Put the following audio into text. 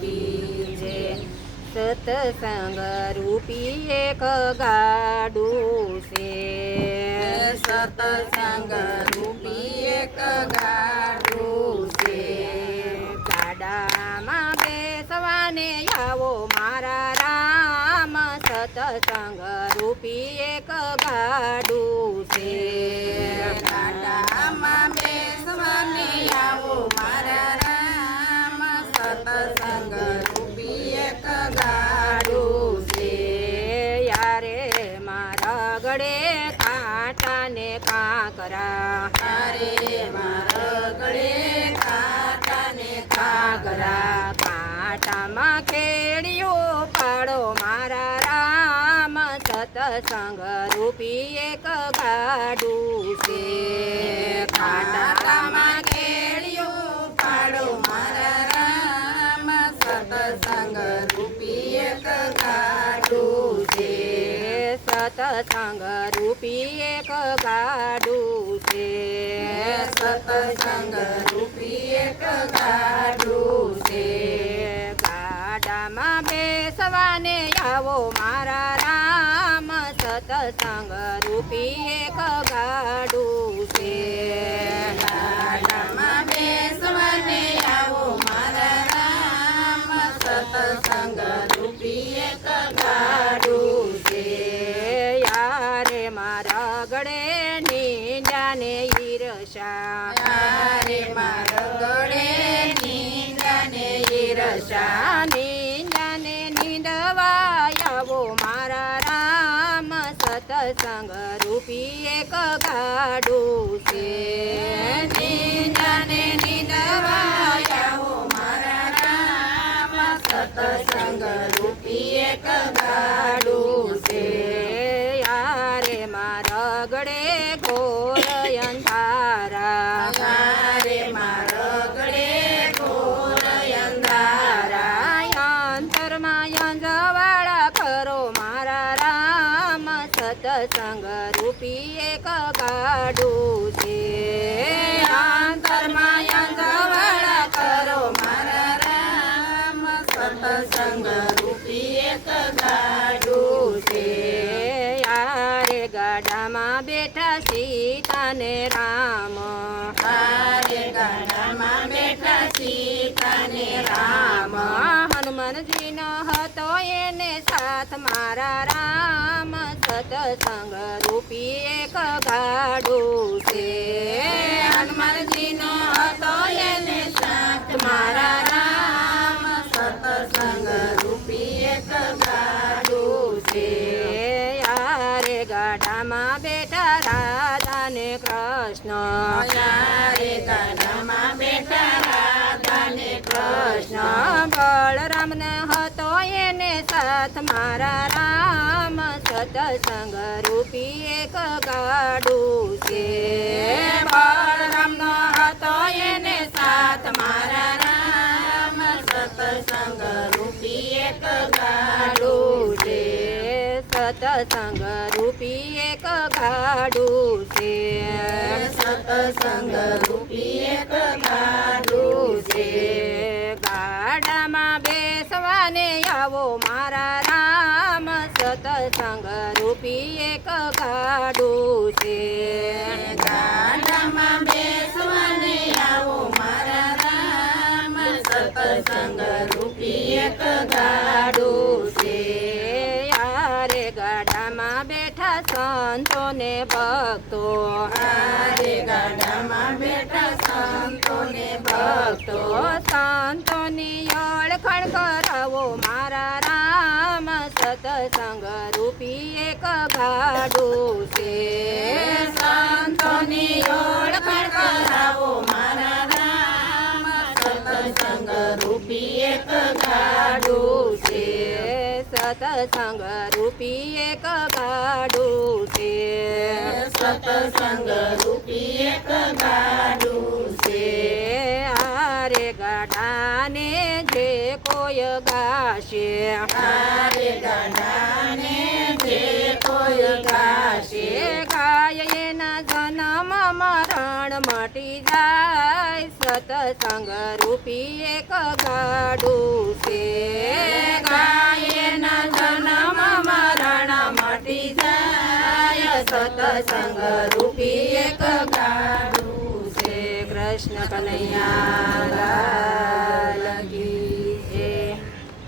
કી જય. સતસંગ રૂપી એક ગાડું છે, સતસંગ રૂપી એક ગાડું છે. ગાડામાં બેસવાને આવો મારા રામ, સતસંગ રૂપી એક ગાડું છે. ગાડામાં બેસવાને આવો મારા રામ, સતસંગ રૂપી એક ગાડું છે. યારે મારા ગળે કાંટા ને કાંકરા, અરે મારા ગળે કાંટા ને કાંકરા કાંટામાં ખેડિયો પાડો મારા રામ, સતસંગ રૂપી એક ગાડું છે. કાંટામાં કેળિયું પાડો મારા રામ, સતસંગ રૂપી એક ગાડું છે. સતસંગ રૂપી એક ગાડું છે. સતસંગ રૂપી એક ગાડું છે. ગાડામાં બેસવાને આવો મારા રામ, સતસંગ રૂપી એક ગાડું છે. ગાડામાં બેસવાને આવો મારા રામ, સતસંગ રૂપી એક ગાડું છે. યારે મારા ગળે નીંદાને ઈરસા, યારે મારા ગળે નીંદાને ઈરસા, નીંદાને નીંદવા આવો મારા રામ, સતસંગ રૂપી એક ગાડું છે. નીંદાને નીંદવા આવો મારા રામ, સતસંગ રૂપી એક ગાડું છે. યારે મારા ગળે ઘોર અંધારા, યારે મારા ગળે ઘોર અંધારા, અંતરમાં અંજવાળા કરો મારા રામ, સતસંગ રૂપી એક ગાડું છે. અંતરમાં અંજવાળા કરો મારા રામ, સતસંગ રૂપી એક ગાડું છે. યારે ગાડામાં બેઠા સીતા ને રામ, આરે ગાડામાં બેઠા સીતા ને રામ, હનુમાનજીનો હતો એને સાથ મારા રામ, સતસંગ રૂપી એક ગાડું છે. હનુમાનજીનો હતો એને સાથ મારા રામ, સતસંગ રૂપી એક ગાડું છે. યારે ગાડામાં બેઠા રાધા ને કૃષ્ણ, યારે ગાડામાં બેઠા રાધા ને કૃષ્ણ, બળરામ ને હતો એને સાથ મારા રામ, સતસંગ રૂપી એક ગાડું છે. બળરામનો હતો એને સાથ મારા રામ, સતસંગ રૂપી એક ગાડું છે. સતસંગ રૂપી એક ગાડું છે. સતસંગ રૂપી એક ગાડું છે. ગાડામાં બેસવાને આવો મારા રામ, સતસંગ રૂપી એક ગાડું છે. ગાડામાં બેસવાને આવો મારા રામ, સતસંગ રૂપી એક ગાડું છે. યારે ગાડામાં બેઠા સંતો ને ભક્તો, આરે ગાડામાં બેઠા સંતો ને ભક્તો, સંતોની ઓળખાણ કરાવો મારા રામ, સતસંગ રૂપી એક ગાડું છે. સંતોની ઓળખાણ કરાવો મારા રામ, સતસંગ રૂપી એક ગાડું છે. સતસંગ રૂપી એક ગાડું છે. સતસંગ રૂપી એક ગાડું છે. આરે ગાડાને જે કોઈ ગાશે, આરે ગાડાને જે કોઈ ગાશે, ગાય એના જન્મ મરણ મટી જાય, સતસંગ રૂપી એક ગાડું છે. સતસંગ રૂપી એક ગાડું છે. કૃષ્ણ કનૈયા